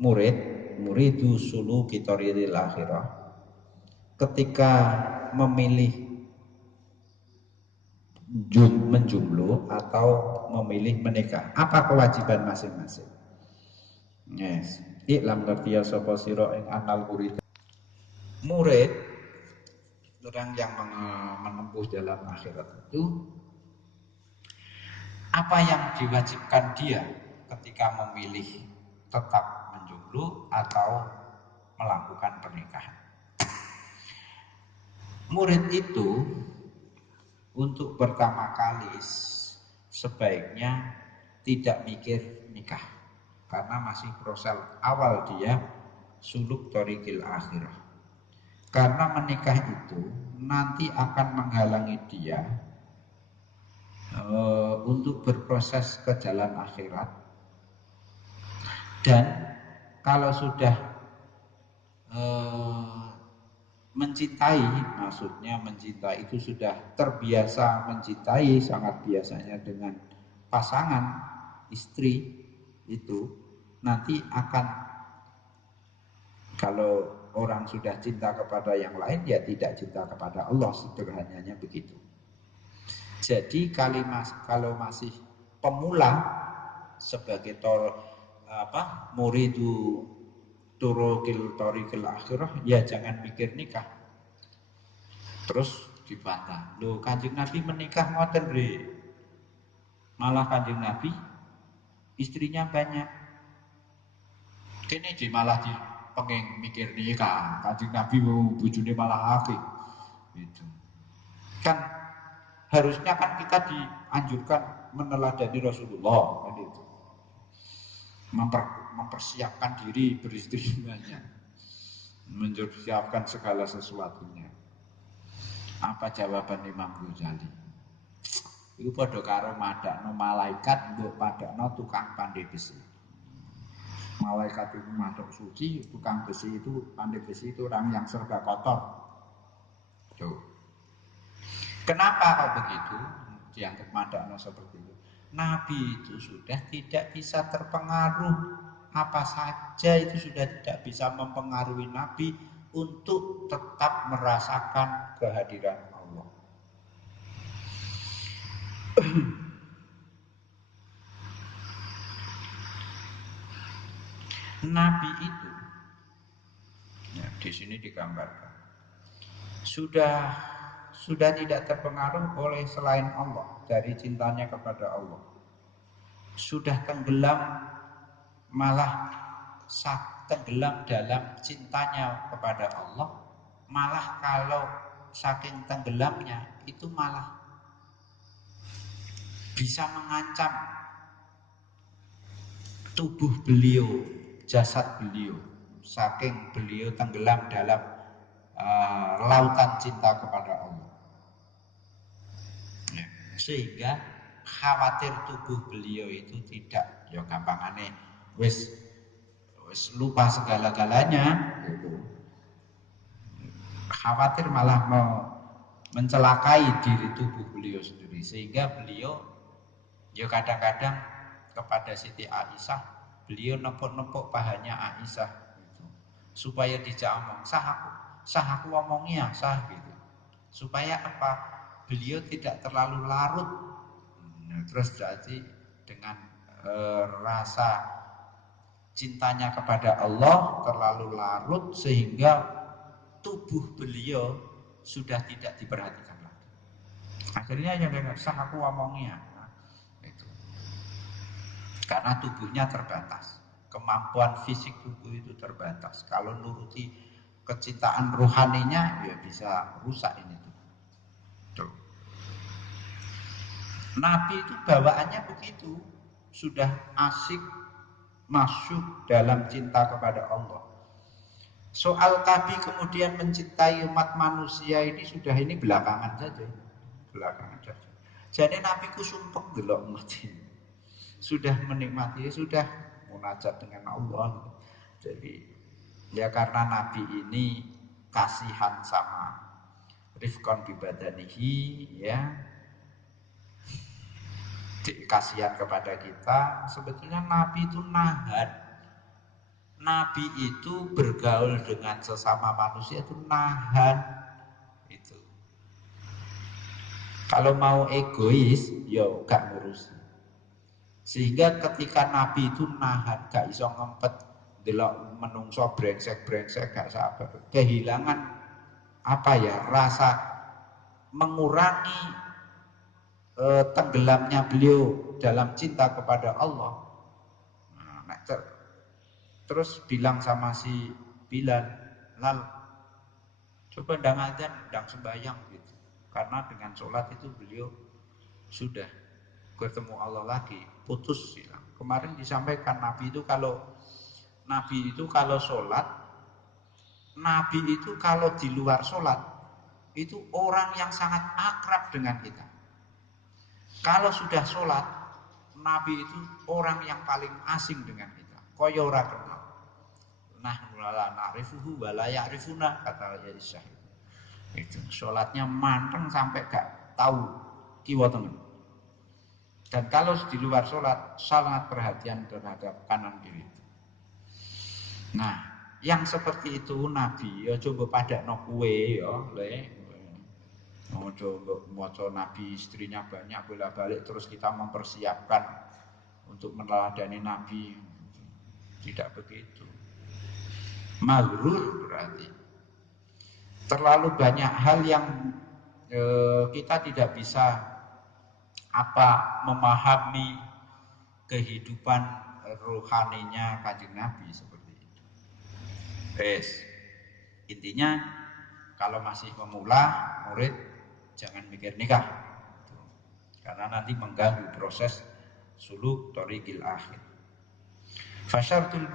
muridu suluki thariqil akhirah, ketika memilih menjomblo atau memilih menikah, apa kewajiban masing-masing? Yes. Iklam ngerti ya sapa sira ing anal murid orang yang menempuh dalam akhirat itu, apa yang diwajibkan dia ketika memilih tetap menjomblo atau melakukan pernikahan. Murid itu untuk pertama kali sebaiknya tidak mikir nikah, karena masih proses awal dia suluk thariqil akhirah. Karena menikah itu nanti akan menghalangi dia untuk berproses ke jalan akhirat. Dan kalau sudah mencintai, maksudnya mencintai itu sudah terbiasa mencintai, sangat biasanya dengan pasangan istri itu, nanti akan, kalau orang sudah cinta kepada yang lain ya tidak cinta kepada Allah, sederhananya begitu. Jadi kalau masih pemula sebagai muridu thariqil akhirah, ya jangan mikir nikah. Terus dibantah, loh Kanjeng Nabi menikah ngoten bre, malah Kanjeng Nabi istrinya banyak. Kene malah pengen mikir nikah, Kanjeng Nabi bojone malah akeh. Gitu. Kan harusnya kan kita dianjurkan meneladani Rasulullah, kan itu. Mempersiapkan diri beristri banyak, mempersiapkan segala sesuatunya. Apa jawaban Imam Ghazali? Itu padha karo madakno malaikat mbok padakno tukang pandai besi. Malaikat itu madok suci, tukang besi itu, pandai besi itu orang yang serba kotor. Tuh. Kenapa kok begitu? Dianggap madakno seperti itu. Nabi itu sudah tidak bisa terpengaruh, apa saja itu sudah tidak bisa mempengaruhi Nabi untuk tetap merasakan kehadiran Allah. Nabi itu, ya, di sini digambarkan, sudah tidak terpengaruh oleh selain Allah dari cintanya kepada Allah. Sudah tenggelam, malah tenggelam dalam cintanya kepada Allah. Malah kalau saking tenggelamnya itu malah bisa mengancam tubuh beliau, jasad beliau, saking beliau tenggelam dalam lautan cinta kepada Allah. Ya, sehingga khawatir tubuh beliau itu tidak, ya gampangane wis lupa segala-galanya gitu. Khawatir malah mencelakai diri tubuh beliau sendiri, sehingga beliau ya kadang-kadang kepada Siti Aisyah beliau nepuk-nepuk pahanya Aisyah gitu, supaya dijak omong sah aku omongnya sah gitu, supaya apa, beliau tidak terlalu larut. Terus jadi dengan rasa cintanya kepada Allah terlalu larut sehingga tubuh beliau sudah tidak diperhatikan lagi. Akhirnya yang sah aku omongnya, nah, itu. Karena tubuhnya terbatas, kemampuan fisik tubuh itu terbatas. Kalau nuruti kecintaan rohaninya ya bisa rusak ini tuh. Nabi itu bawaannya begitu, sudah asik masuk dalam cinta kepada Allah. Soal Nabi kemudian mencintai umat manusia ini sudah ini belakangan saja. Jadi Nabi ku sumpek delok umat ini. Sudah menikmati, sudah munajat dengan Allah. Jadi ya karena Nabi ini kasihan sama rifqan bibadanihi, ya, kasihan kepada kita. Sebetulnya Nabi itu nahan Nabi itu bergaul dengan sesama manusia itu nahan itu. Kalau mau egois, yo gak ngurusi. Sehingga ketika Nabi itu nahan, gak iso ngempet delok menungso brengsek-brengsek gak sabar. Kehilangan apa ya, rasa mengurangi tenggelamnya beliau dalam cinta kepada Allah. Nah, terus bilang sama si Bilal, Lal, coba ndang adzan, ndang sembahyang gitu. Karena dengan sholat itu beliau sudah ketemu Allah lagi, putus hilang. Kemarin disampaikan Nabi itu kalau sholat, Nabi itu kalau di luar sholat itu orang yang sangat akrab dengan kita. Kalau sudah sholat, Nabi itu orang yang paling asing dengan kita. Koyo ora kenal. Nahnu la na'rifuhu wa la ya'rifuna, kata ya Isyah. Itu sholatnya manteng sampai gak tahu kiwa tengen. Dan kalau di luar sholat sangat perhatian terhadap kanan kiri. Nah, yang seperti itu Nabi ya coba pada no kue ya le. Coba moco Nabi istrinya banyak bolak-balik terus kita mempersiapkan untuk meneladani Nabi. Tidak begitu. Maghrur berarti terlalu banyak hal yang kita tidak bisa memahami kehidupan rohaninya Kanjeng Nabi seperti itu. Intinya kalau masih pemula murid jangan mikir nikah, karena nanti mengganggu proses suluk thoriqil akhir. Fasyartul